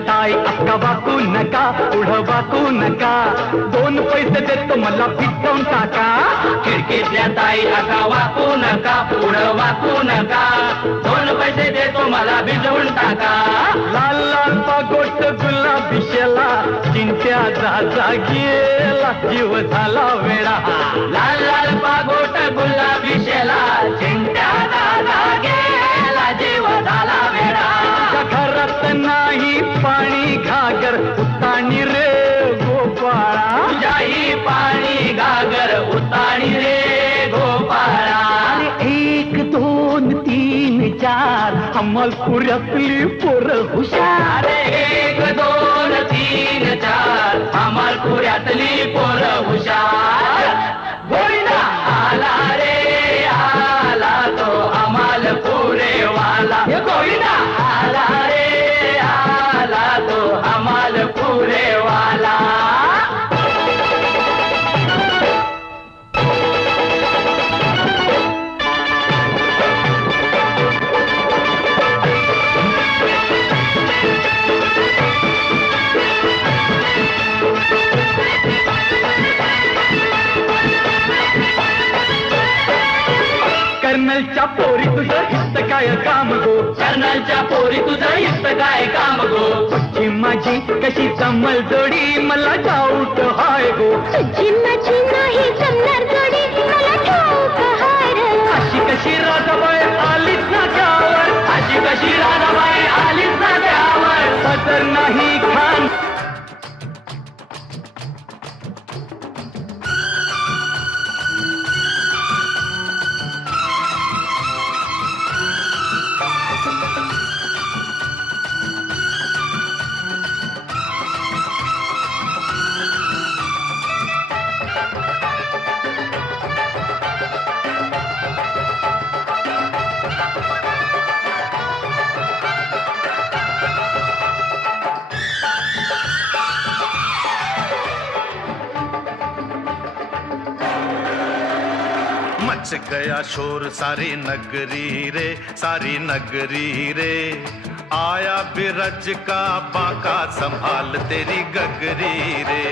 ताई अक्का वाकू नका पुढं वाकू नका। दोन पैसे देतो मला पिटवून टाका। खिडकीतल्या ताई अक्का वाकू नका पुढं वाकू नका। दोन पैसे देतो मला भिजवून टाका। लाल लाल पागोट, गुलाबी शेला चिंट्या जा गेला जीव झाला वेळा। लाल लाल पागोट, गुलाबी शेला चिंट्या दादा गेला जीव झाला वेळा। घरात नाही उताणी रे गोपाळा. तुझ्याही पाणी घागर उताणी रे गोपाळा. एक दोन तीन चार अमलपुऱ्यातली पोरं हुशार. एक दोन तीन चार अमलपुऱ्यातली पोरं हुशार. काय काम गो? कर्नलच्या पोरी तुझं हित काय काम गो? तुझी माझी कशी जमल जोडी मला डाऊट हाय गो. तुझी माझी नाही जमणार जोडी मला ठाऊक हाय रे. अशी कशी राधाबाई आलीच ना त्यावर? अशी कशी राधाबाई आलीच ना त्यावर? सदर नाही खान. शोर सारी नगरी रे, सारी नगरी रे। आया बिरज का बाका संभाल तेरी गगरी रे।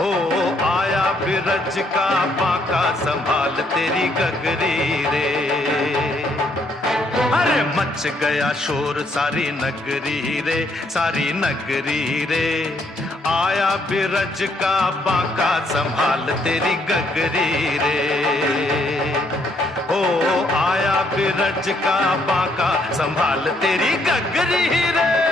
ओ आया बिरज का बाका संभाल तेरी गगरी रे। अरे मच गया शोर सारी नगरी रे, सारी नगरी रे। आया बिरज का बाका संभाल तेरी गगरी रे। ओ आया बिरज का बाका संभाल तेरी गगरी रे।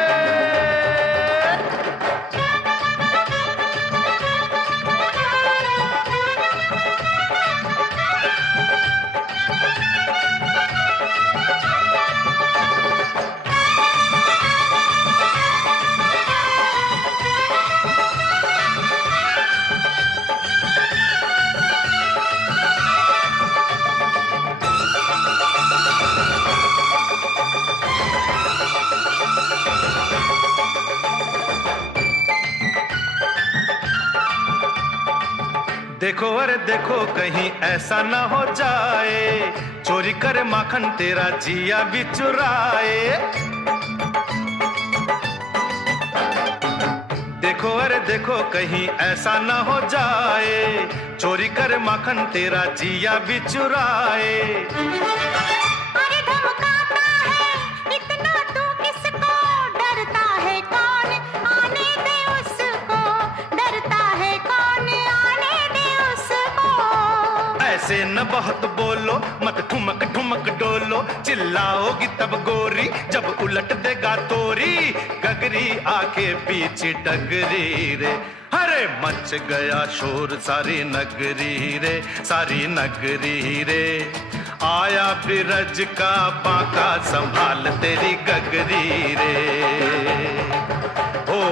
देखो, अरे देखो, कहीं ऐसा ना हो जाए। चोरी कर माखन तेरा जिया भी चुराए। देखो, अरे देखो, कहीं ऐसा ना हो जाए। चोरी कर माखन तेरा जिया भी चुराए। ऐसे न बहुत बोलो, मत ठुमक ठुमक डोलो। चिल्लाओगी तब गोरी, जब उलट देगा तोरी। गगरी आके पीछे डगरी रे। अरे मच गया शोर सारी नगरी रे, सारी नगरी रे। आया बिरज का बाका संभाल तेरी गगरी रे। ओ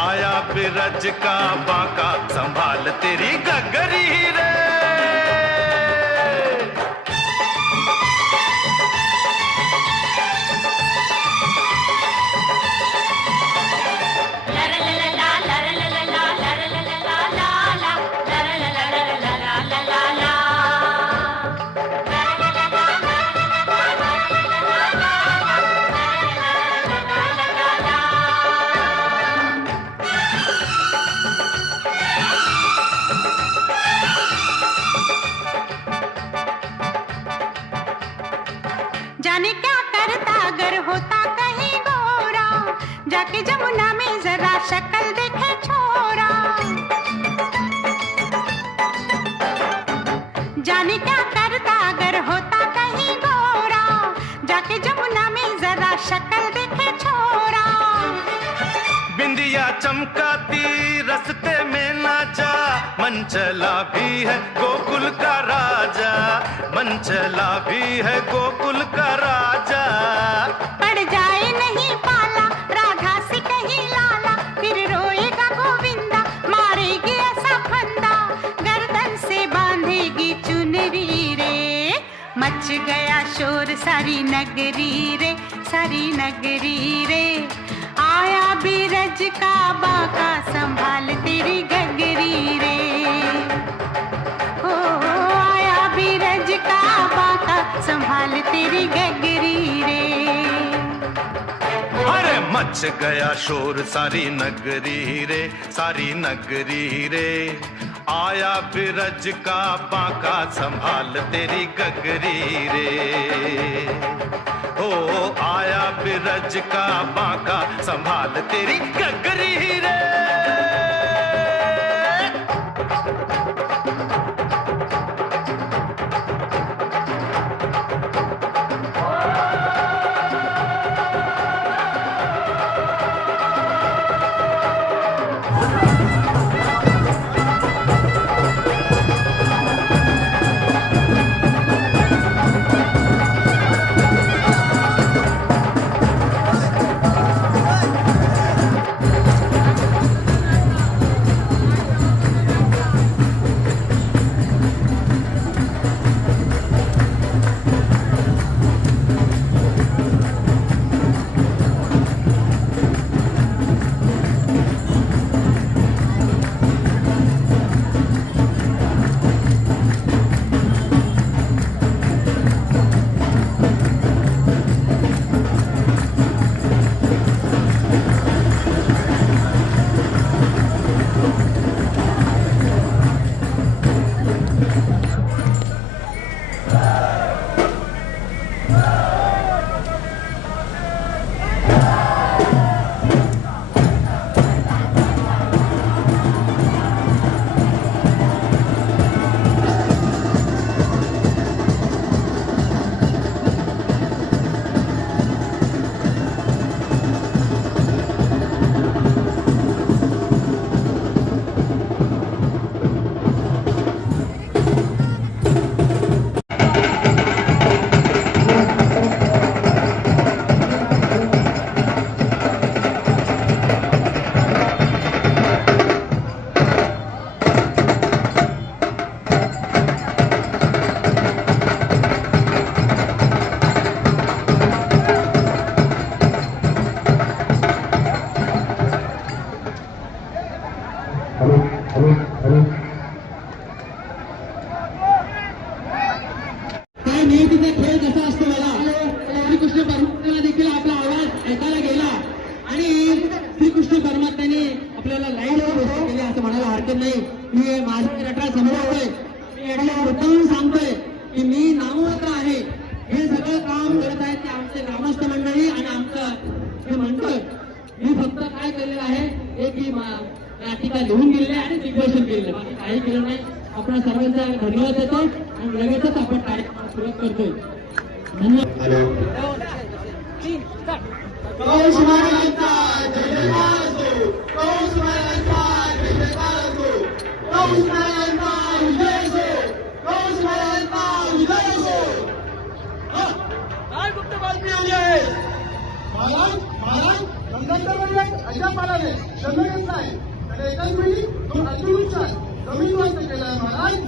आया बिरज का बाका संभाल तेरी गगरी रे। चमकाती रस्ते में नाचा मन चला भी है गोकुल का राजा। मन चला भी है गोकुल का राजा। पड़ जाए नहीं पाला, राधा से कहीं लाला, फिर रोएगा गोविंदा, मारेगी ऐसा फंदा। गर्दन से बांधेगी चुनरी रे। मच गया शोर सारी नगरी रे, सारी नगरी रे। बीरज का बाका संभाल तेरी गगरी रे। ओ, आया बीरज का बाका संभाल तेरी गगरी रे। अरे मच गया शोर सारी नगरी रे, सारी नगरी रे। आया बिरज का बाका संभाल तेरी गगरी रे। ओ आया बिरज का बाका संभाल तेरी गगरी रे। केलेलं आहे. एक ही नाटिका लिहून गेलेली आहे आणि दिग्दर्शन केलेलं. बाकी काही केलं नाही. आपण सर्वांचा धन्यवाद देतो आणि लगेचच आपण कार्यक्रम सुरुवात करतोय. धन्यवाद. हा, महाराज महाराज गंगाधर म्हणजे अशा पालाने शंभर आहे आणि एकाच महाराज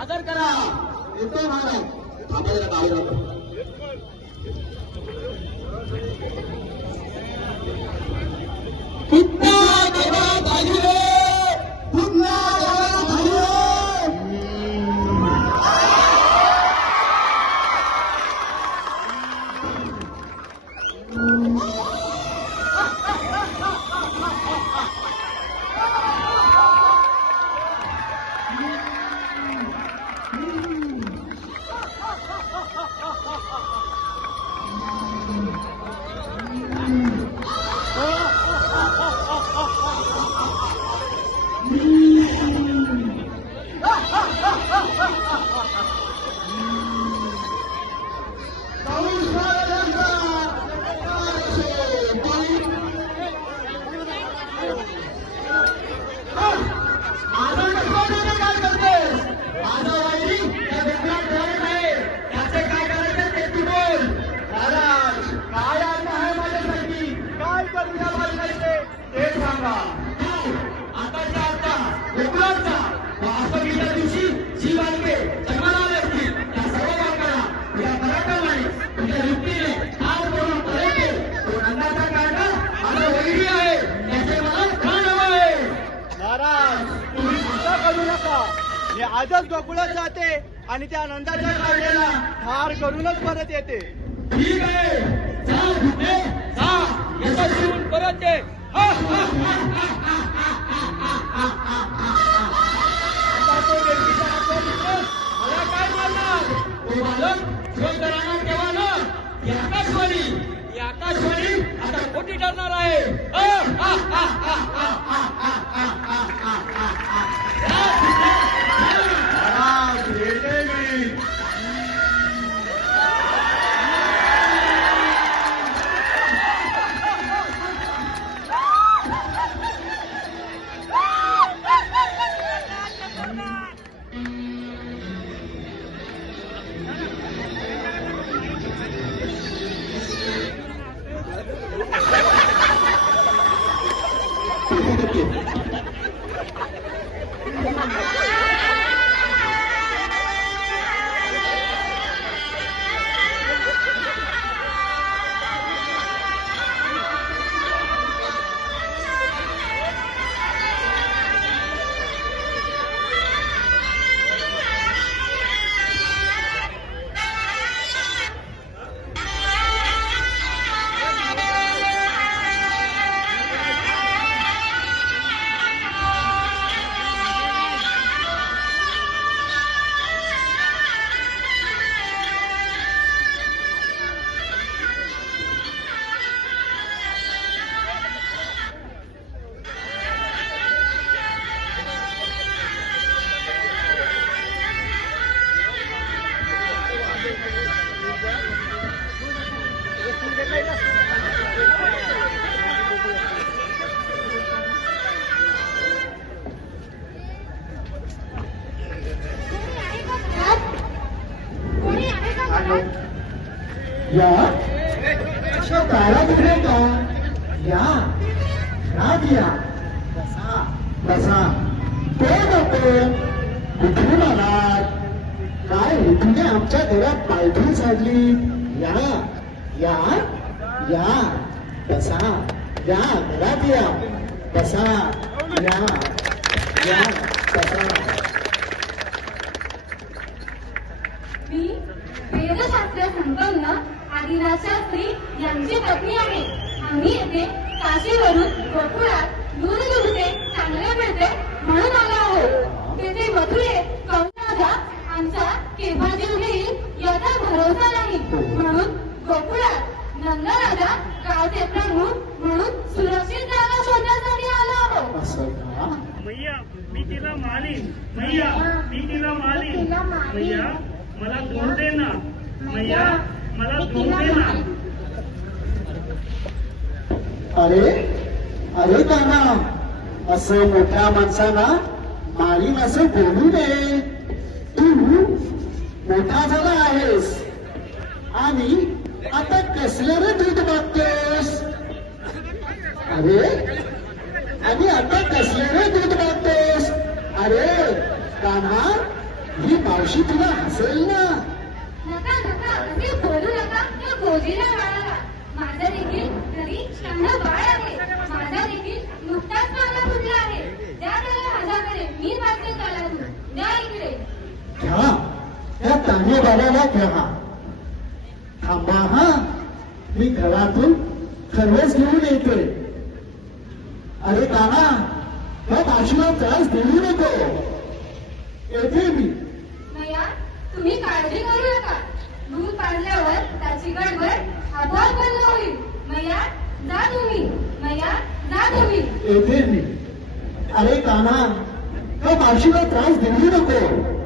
हजर करा. येतोय महाराज. थांबायला बाहेर होतो आजच गोकुळात जाते आणि त्या आनंदाच्या काढलेला ठार करूनच परत येते. ठीक आहे. परत ये. Pergunta o quê? कोण कुठून आलात काय हेतूने आमच्या घरात पालथी साधली या या या बसा या घरात या बसा या या बसा मी वेदशास्त्र संपन्न आदिनाथ शास्त्री यांची पत्नी आहे आम्ही येथे काशीवरून गोकुळात दूर दूरचे चांगले मिळते म्हणून आलो आहोत. तेथे मथुरे कंसाचा आमचा केव्हा जीव घेईल याचा भरोसा नाही. म्हणून गोकुळात नंदराजा गावचे प्रमुख म्हणून सुरक्षित जागा शोधण्यासाठी आलो आहोत. मैया मी तिला मारीन. मैया मी तिला मारीन. मैया मला दोन दे ना. मैया मला दोन दे ना. अरे अरे काना असं मोठ्या माणसाला मारीन असं बोलू नये. तू मोठा झाला आहेस. आणि आता कसलं दूध मागतोस अरे आणि आता कसलं दूध मागतोस अरे कान्हा ही मावशी तुला हसेल ना? नका नका असे बोलू नका. त्या गोजीला बाळाला माझं देखील तरी लहान बाळ आहे. माझा देखील नुकताच फुटला आहे. द्या त्याला माझ्याकडे मी वाचते तू द्या इकडे. घ्या त्या तान्हे बाबाला घ्या थांबा हा. मी घरातून खरवस घेऊन येतोय. अरे काना त्या मावशीला त्रास देऊ नको. येते मी. मैया तुम्ही काळजी करू नका. दूध पाजल्यावर त्याची गडबड आपोआप बंद होईल. मैया जा तुम्ही. मैया येते मी. अरे काना का मावशीला त्रास देऊ नको.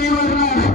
Thank you.